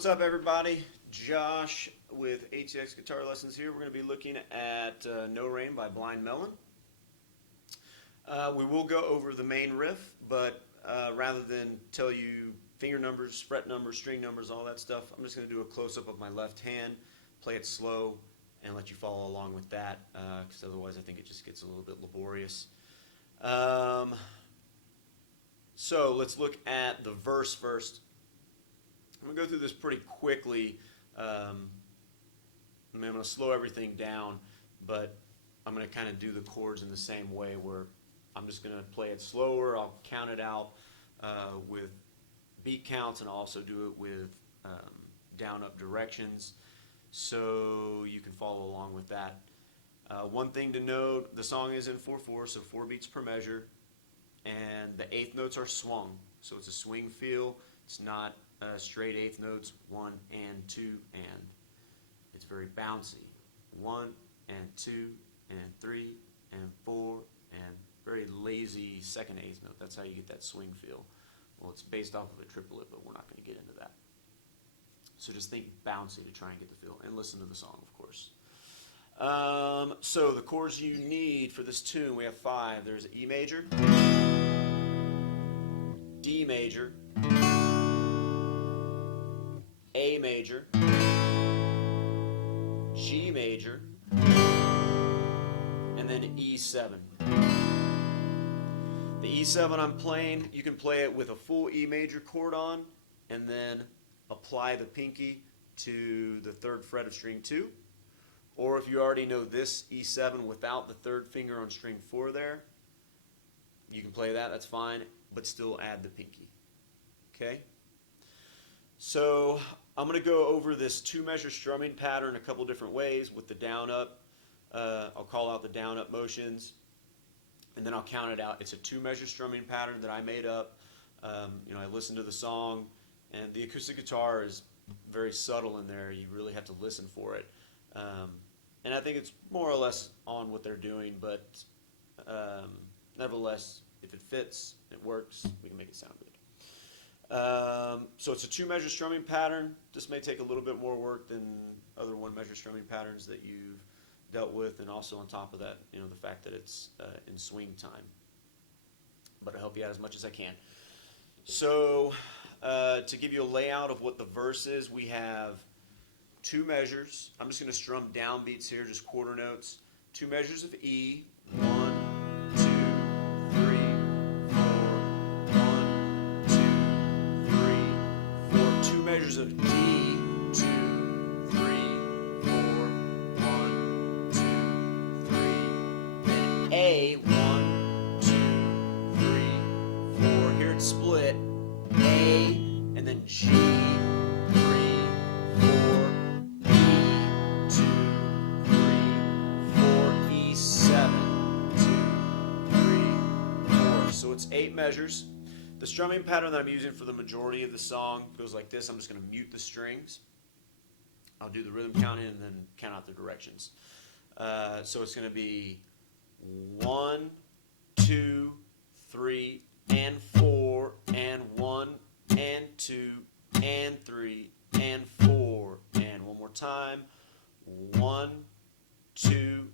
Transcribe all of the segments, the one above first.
What's up, everybody? Josh with ATX Guitar Lessons here. We're going to be looking at No Rain by Blind Melon. We will go over the main riff, but rather than tell you finger numbers, fret numbers, string numbers, all that stuff, I'm just going to do a close-up of my left hand, play it slow, and let you follow along with that, because otherwise I think it just gets a little bit laborious. So let's look at the verse first. I'm going to go through this pretty quickly. I'm going to slow everything down, but I'm going to kind of do the chords in the same way where I'm just going to play it slower. I'll count it out with beat counts, and I'll also do it with down-up directions so you can follow along with that. One thing to note, the song is in 4/4, so 4 beats per measure, and the eighth notes are swung, so it's a swing feel. It's not straight eighth notes, 1 and 2, and it's very bouncy. 1 and 2 and 3 and 4 and very lazy second eighth note. That's how you get that swing feel. Well, it's based off of a triplet, but we're not going to get into that. So just think bouncy to try and get the feel, and listen to the song, of course. So the chords you need for this tune, we have 5. There's E major, D major, A major, G major, and then E7. The E7 I'm playing, you can play it with a full E major chord on, and then apply the pinky to the 3rd fret of string 2. Or if you already know this E7 without the 3rd finger on string 4 there, you can play that, that's fine, but still add the pinky. Okay? So I'm going to go over this 2-measure strumming pattern a couple different ways with the down-up. I'll call out the down-up motions, and then I'll count it out. It's a 2-measure strumming pattern that I made up. I listened to the song, and the acoustic guitar is very subtle in there. You really have to listen for it. And I think it's more or less on what they're doing, but nevertheless, if it fits, it works, we can make it sound good. So it's a 2-measure strumming pattern. This may take a little bit more work than other 1-measure strumming patterns that you've dealt with, and also on top of that, the fact that it's in swing time. But I'll help you out as much as I can. So to give you a layout of what the verse is, we have 2 measures. I'm just going to strum downbeats here, just quarter notes. 2 measures of E. 1, 2, 3, 4. 1, 2, 3, 4. 2 measures of D. 2, 3, 4. 1, 2, 3. Then A. 1, 2, 3, 4. Here it's split. A, and then G. 3, 4. So it's 8 measures. The strumming pattern that I'm using for the majority of the song goes like this. I'm just going to mute the strings. I'll do the rhythm counting and then count out the directions. So it's going to be 1, 2, 3, and 4, and 1, and 2, and 3, and 4, and one more time. 1, 2,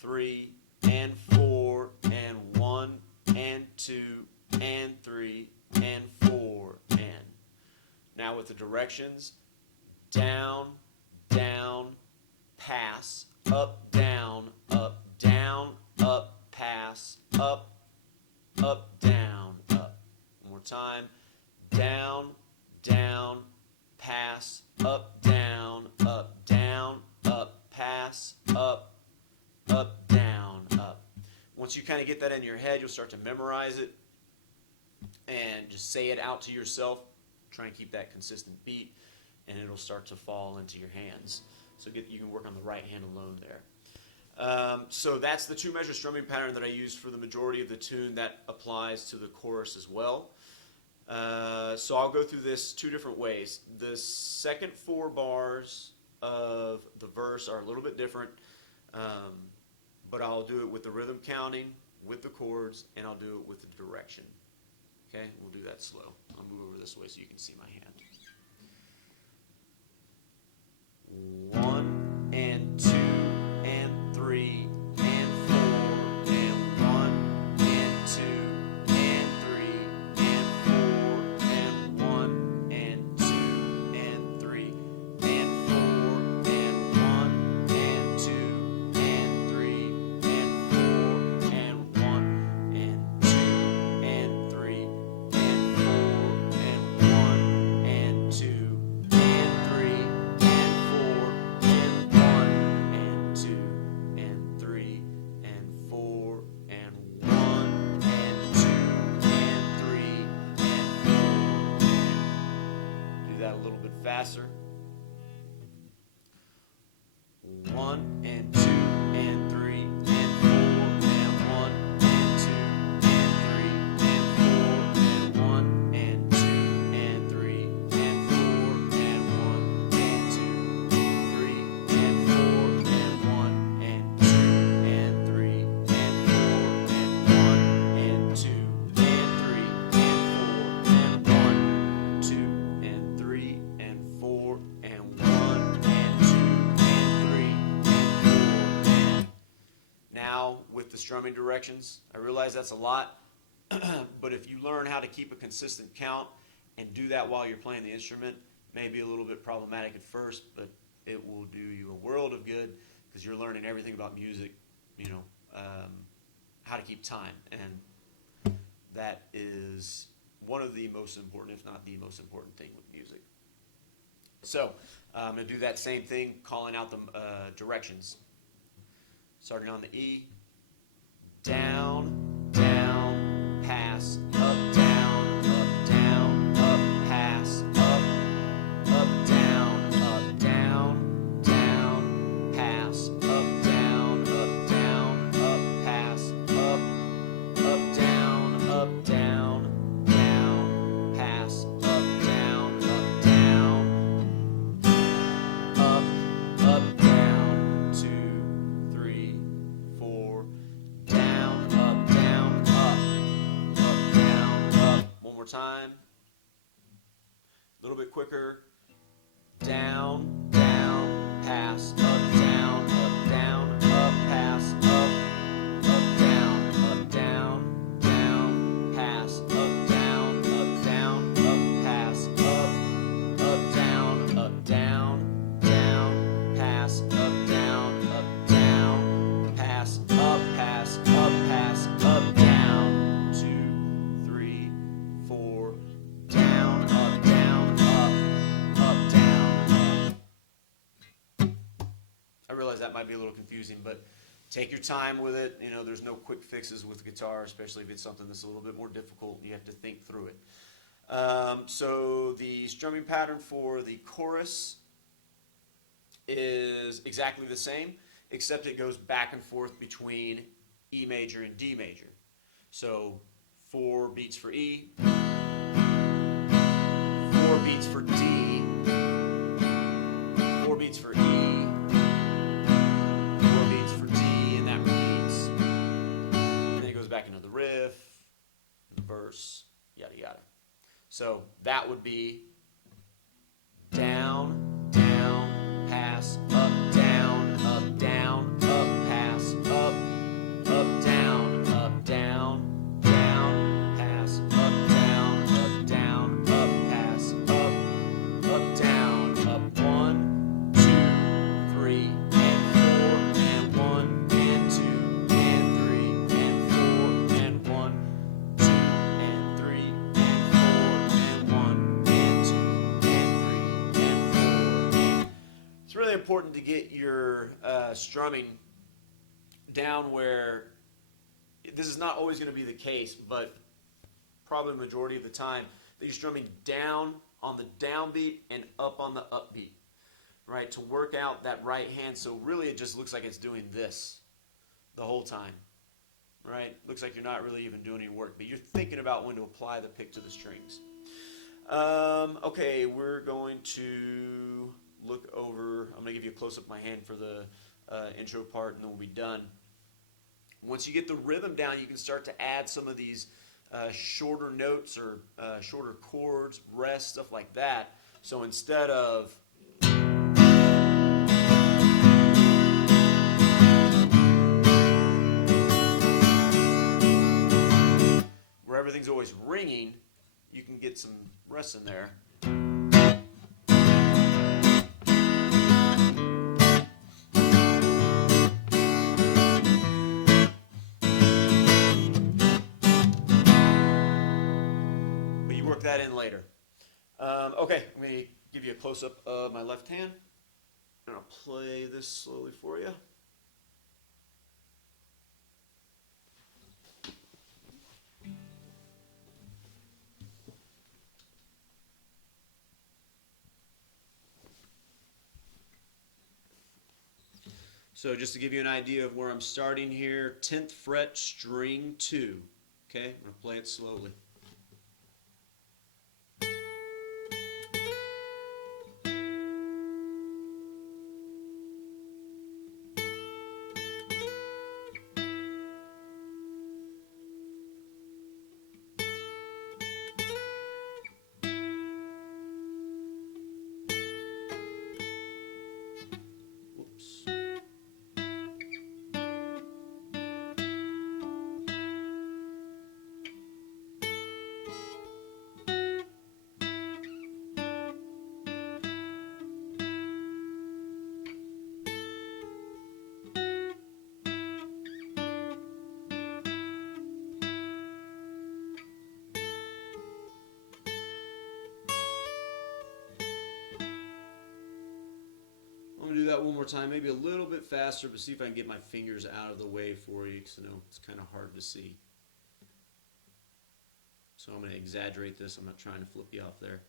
3, and 4, and 1, and 2, and 3, and 4, and. Now with the directions, down, down, pass, up, down, pass, up, down, up. One more time, down, down, pass, up, down, pass, up, down, up. Once you kind of get that in your head, you'll start to memorize it and just say it out to yourself. Try and keep that consistent beat, and it'll start to fall into your hands. So you can work on the right hand alone there. So that's the 2-measure strumming pattern that I use for the majority of the tune. That applies to the chorus as well. So I'll go through this 2 different ways. The second 4 bars of the verse are a little bit different. But I'll do it with the rhythm counting, with the chords, and I'll do it with the direction. Okay, we'll do that slow. I'll move over this way so you can see my hand. 1 and 2 and 3 and 4 and 1 and 2 and 3 and 4 and 1 and 2 and 3 and 4 and 1 and 2 and 3 and 4 and 1 and 2 and 3 and 4 and 1 and 2 and 3 and 4 and 1 and 2 and 3 and 4 and 1 and 2 and 3 and 4. Do that a little bit faster. 1 and 2 and 3 and 4 and 1 and 2 and 3 and 4 and 1 and 2 and 3 and 4 and 1 and 2 and 3 and 4 and 1 and 2 and 3 and 4 and 1 and 2 and 3 and 4 and 1, 2 and 3 and 4 and 1 and 2 and 3 and 4 and now with the strumming directions. I realize that's a lot, but if you learn how to keep a consistent count and do that while you're playing the instrument, may be a little bit problematic at first, but it will do you a world of good because you're learning everything about music, you know, how to keep time, and that is one of the most important, if not the most important thing with music. So I'm going to do that same thing, calling out the directions. Starting on the E, down, down, pass, up, down, pass, up, down, down, pass, up, down, pass, up, down, down, pass, up, down, up, down, 2, 3, 4, down, up, down, up. One more time. A little bit quicker. Down, down, pass, up, down, pass, up, down, down, pass, up, down, pass, up, down, pass, up, down, pass, up, down, 2, 3, 4, down, up, down. I realize that might be a little confusing, but take your time with it. You know, there's no quick fixes with guitar, especially if it's something that's a little bit more difficult. You have to think through it. So the strumming pattern for the chorus is exactly the same, except it goes back and forth between E major and D major. So 4 beats for E, 4 beats for D, 4 beats for E, 4 beats for D, and that repeats. And then it goes back into the riff, the verse, yada yada. So that would be down, down, pass, up, down, pass, up, down, down, pass, up, down, pass, up, down, up, 1, 2, 3, and 4, and 1, and 2, and 3, and 4, and 1, 2, and 3, and 4, and 1, and 2, and 3, and 4. It's really important to get your strumming down where, this is not always going to be the case, but probably the majority of the time, that you're strumming down on the downbeat and up on the upbeat, right, to work out that right hand. So really it just looks like it's doing this the whole time, right? Looks like you're not really even doing any work, but you're thinking about when to apply the pick to the strings. Okay, we're going to look over, I'm going to give you a close-up of my hand for the intro part, and then we'll be done. Once you get the rhythm down, you can start to add some of these shorter notes or shorter chords, rest, stuff like that. So instead of everything's always ringing, you can get some rest in there. But you work that in later. Okay, I'm going to give you a close-up of my left hand, and I'll play this slowly for you. So just to give you an idea of where I'm starting here, 10th fret, string 2. Okay, I'm going to play it slowly. Whoops. I'm going to do that one more time, maybe a little bit faster, but see if I can get my fingers out of the way for you, because I know it's kind of hard to see. So I'm going to exaggerate this. I'm not trying to flip you off there.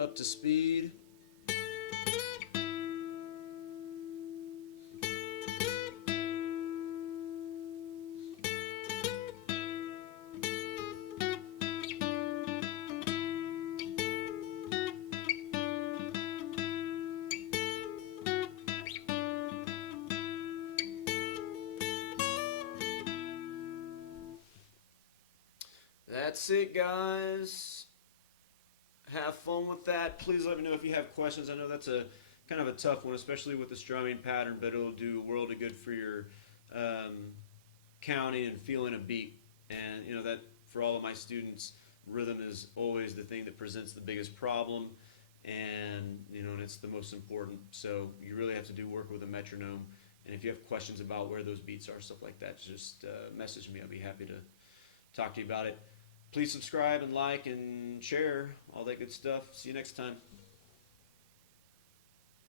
Up to speed. That's it, guys. Have fun with that. Please let me know if you have questions. I know that's a kind of a tough one, especially with the strumming pattern, but it'll do a world of good for your counting and feeling a beat. And you know that for all of my students, rhythm is always the thing that presents the biggest problem, and you know, and it's the most important. So you really have to do work with a metronome. And if you have questions about where those beats are, stuff like that, just message me. I'll be happy to talk to you about it. Please subscribe and like and share, all that good stuff. See you next time.